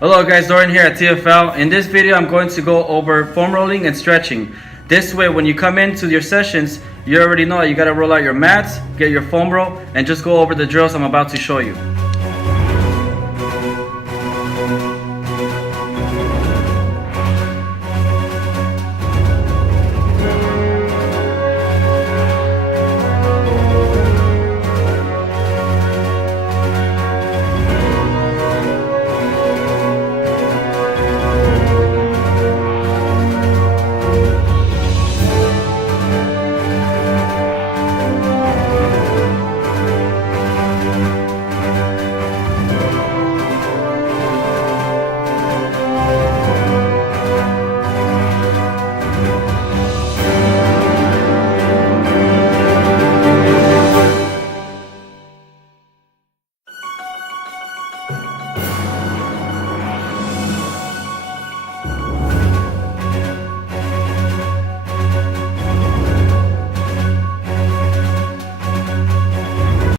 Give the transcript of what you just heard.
Hello guys, Dorian here at TFL. In this video, I'm going to go over foam rolling and stretching. This way, when you come into your sessions, you already know you gotta roll out your mats, get your foam roll, and just go over the drills I'm about to show you.